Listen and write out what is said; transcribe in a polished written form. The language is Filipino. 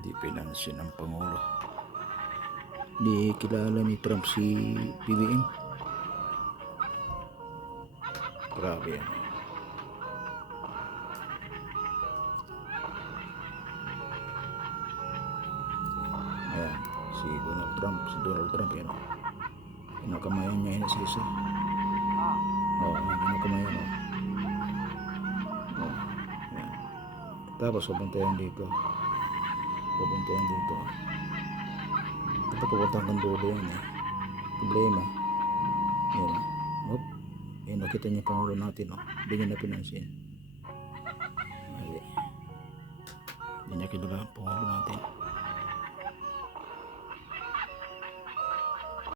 Hindi pinansin ng Pangulo. Di kilala ni Trump si BBM. Grabe yan. Ayan, si Donald Trump yan o. Kinakamayan niya yun si isa. Oo, kinakamayan o. Ayan. Tapos pupuntayan dito. Dapat pupunta hanggang dulo yan eh. Problema. Ayan o. Hop. Ayan, nakita niya Pangulo natin o. Hindi niya na pinansin. Mali. Hindi niya kilala ang Pangulo natin.